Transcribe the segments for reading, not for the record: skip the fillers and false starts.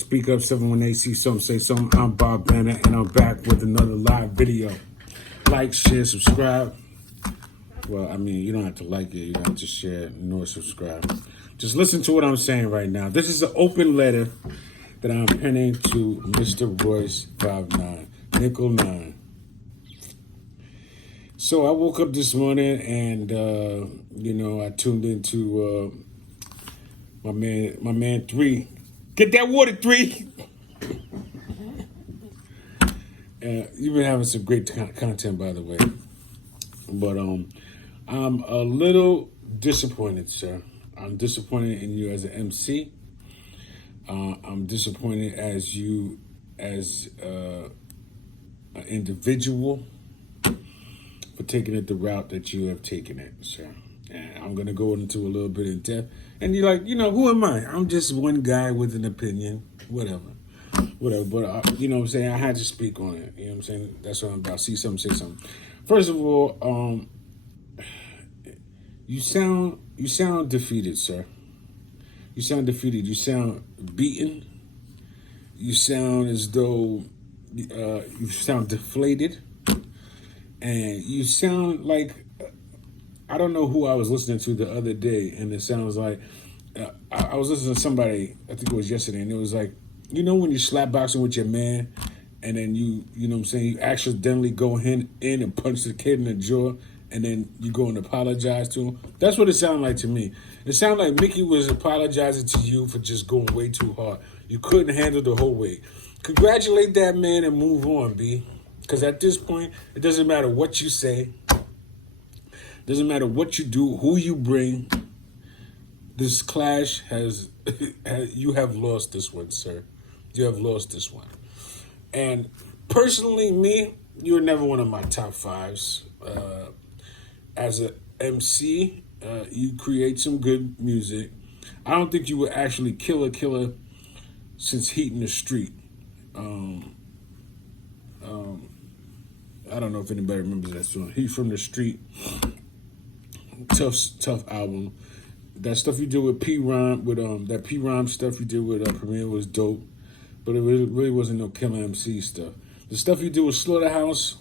Speak up 718, see something, say something. I'm Bob Banner, and I'm back with another live video. Like, share, subscribe. Well, I mean, you don't have to like it. You don't have to share nor subscribe. Just listen to what I'm saying right now. This is an open letter that I'm penning to Mr. Royce 59, nickel 9. So I woke up this morning and, I tuned into my man 3. Get that water, 3. You've been having some great content, by the way. But I'm a little disappointed, sir. I'm disappointed in you as an MC. I'm disappointed as you as an individual for taking it the route that you have taken it, sir. And I'm going to go into a little bit in depth. And you're like, who am I? I'm just one guy with an opinion, whatever. But, you know what I'm saying? I had to speak on it. You know what I'm saying? That's what I'm about. See something, say something. First of all, you sound defeated, sir. You sound defeated. You sound beaten. You sound as though you sound deflated. And you sound like, I don't know who I was listening to the other day, and it sounds like, I was listening to somebody, I think it was yesterday, and it was like, when you slap boxing with your man, and then you accidentally go in and punch the kid in the jaw, and then you go and apologize to him. That's what it sounded like to me. It sounded like Mickey was apologizing to you for just going way too hard. You couldn't handle the whole weight. Congratulate that man and move on, B. Because at this point, it doesn't matter what you say. Doesn't matter what you do, who you bring. This clash you have lost this one, sir. You have lost this one. And personally, me, you were never one of my top fives. As an MC, you create some good music. I don't think you were actually killer since Heat in the Street. I don't know if anybody remembers that song. Heat from the Street. Tough album. That stuff you did with P-Rhyme, that P-Rhyme stuff you did with Premier was dope. But it really wasn't no Killer MC stuff. The stuff you did with Slaughterhouse,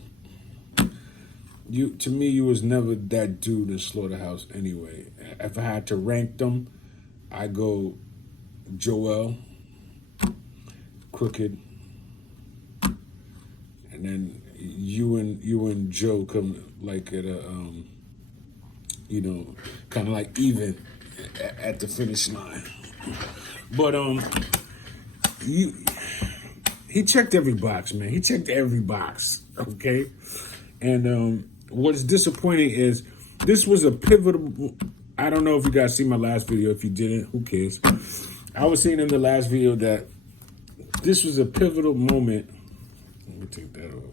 to me, you was never that dude in Slaughterhouse anyway. If I had to rank them, I go Joel, Crooked, and then you and Joe come like at a kind of like even at the finish line. But he checked every box, man. He checked every box, okay? And what's disappointing is this was a pivotal. I don't know if you guys see my last video. If you didn't, who cares? I was saying in the last video that this was a pivotal moment. Let me take that off.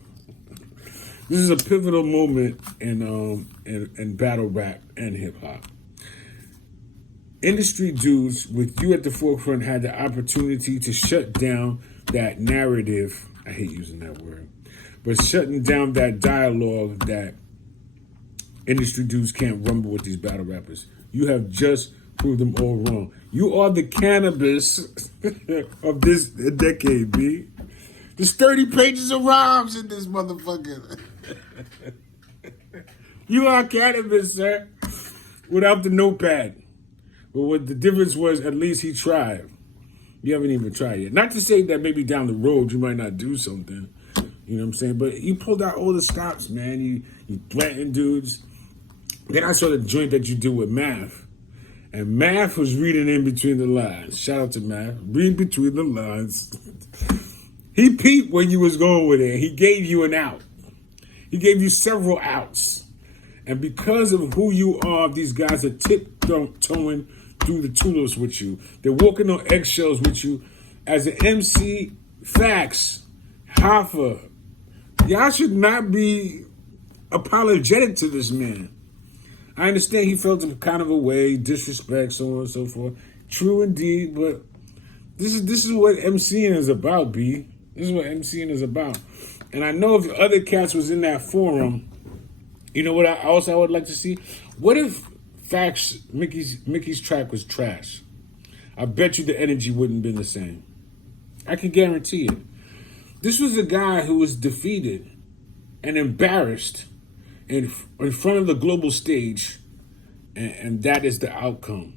This is a pivotal moment in battle rap and hip hop. Industry dudes with you at the forefront had the opportunity to shut down that narrative. I hate using that word, but shutting down that dialogue that industry dudes can't rumble with these battle rappers. You have just proved them all wrong. You are the cannabis of this decade, B. There's 30 pages of rhymes in this motherfucker. You are cannabis, sir, without the notepad. But what the difference was, at least he tried. You haven't even tried yet. Not to say that maybe down the road you might not do something. You know what I'm saying? But you pulled out all the stops, man. You threatened dudes. Then I saw the joint that you did with Math. And Math was reading in between the lines. Shout out to Math. Read between the lines. He peeped where you was going with it. He gave you an out. He gave you several outs. And because of who you are, these guys are tiptoeing through the tulips with you. They're walking on eggshells with you. As an MC, facts, Hoffa, y'all should not be apologetic to this man. I understand he felt some kind of a way, disrespect, so on and so forth. True indeed, but this is what MCing is about, B. This is what MCing is about. And I know if other cats was in that forum, you know what I would like to see? What if Facts, Mickey's track was trash? I bet you the energy wouldn't have been the same. I can guarantee it. This was a guy who was defeated and embarrassed in front of the global stage, and that is the outcome.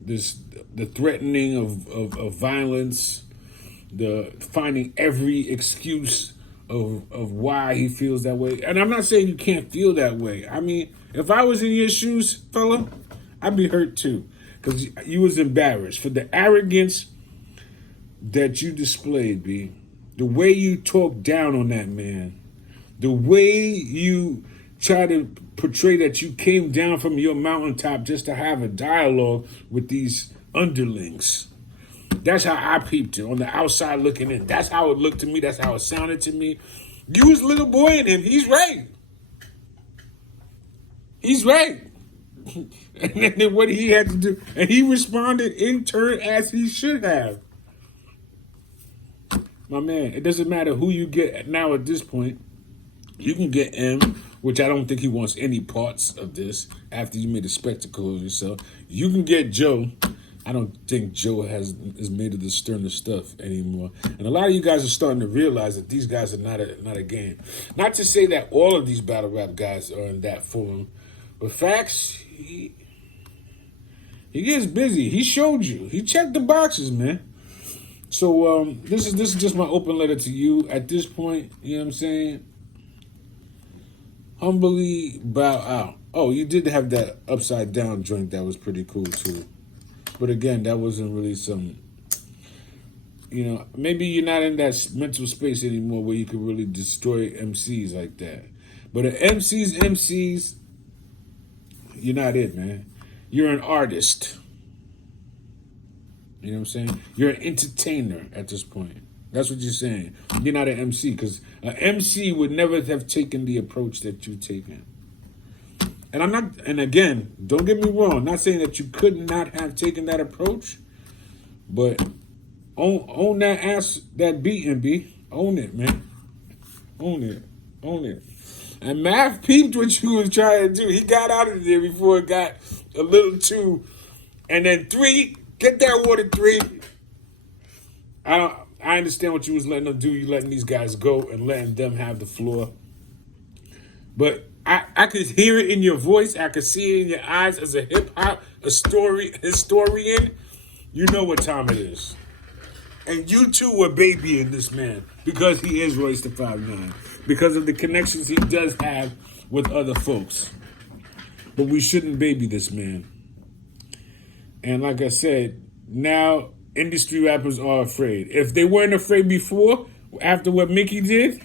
The threatening of violence, the finding every excuse of why he feels that way. And I'm not saying you can't feel that way. I mean, if I was in your shoes, fella, I'd be hurt too. Because you was embarrassed for the arrogance that you displayed, B. The way you talked down on that man. The way you try to portray that you came down from your mountaintop just to have a dialogue with these underlings. That's how I peeped it on the outside looking in. That's how it looked to me. That's how it sounded to me. You was little boy in him. He's right. He's right. And then what he had to do, and he responded in turn as he should have. My man, it doesn't matter who you get now at this point. You can get M, which I don't think he wants any parts of this after you made a spectacle of yourself. You can get Joe. I don't think Joe is made of the sterner stuff anymore. And a lot of you guys are starting to realize that these guys are not a game. Not to say that all of these battle rap guys are in that form, but facts, he gets busy. He showed you. He checked the boxes, man. So this is just my open letter to you at this point. You know what I'm saying? Humbly bow out. Oh, you did have that upside down joint that was pretty cool too. But again, that wasn't really some, maybe you're not in that mental space anymore where you could really destroy MCs like that. But MCs, you're not it, man. You're an artist. You know what I'm saying? You're an entertainer at this point. That's what you're saying. You're not an MC, because an MC would never have taken the approach that you've taken. And I'm not, and again, don't get me wrong, I'm not saying that you could not have taken that approach, but own that ass, that beating, B. Own it, man. Own it. Own it. And Math peeped what you was trying to do. He got out of there before it got a little too. And then 3, get that water 3. I understand what you was letting them do. You letting these guys go and letting them have the floor. But I could hear it in your voice. I could see it in your eyes as a hip-hop historian. You know what time it is. And you too were babying this man because he is Royce the 5'9", because of the connections he does have with other folks. But we shouldn't baby this man. And like I said, now industry rappers are afraid. If they weren't afraid before, after what Mickey did,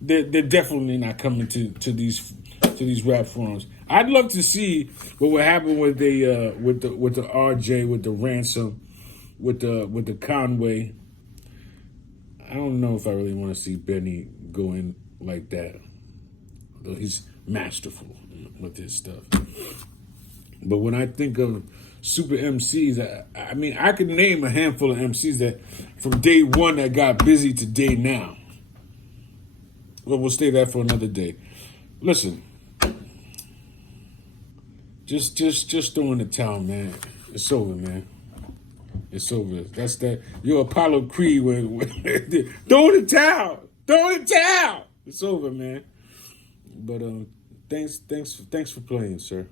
they're definitely not coming to these rap forums. I'd love to see what would happen with the RJ, with the Ransom, with the Conway. I don't know if I really want to see Benny go in like that. Though he's masterful with his stuff. But when I think of super MCs, I mean, I could name a handful of MCs that from day one that got busy to day now. But we'll stay that for another day. Listen, just throw in the towel, man. It's over, man. It's over. That's that. You're Apollo Creed when throw in the towel. Throw in the towel. It's over, man. But thanks for playing, sir.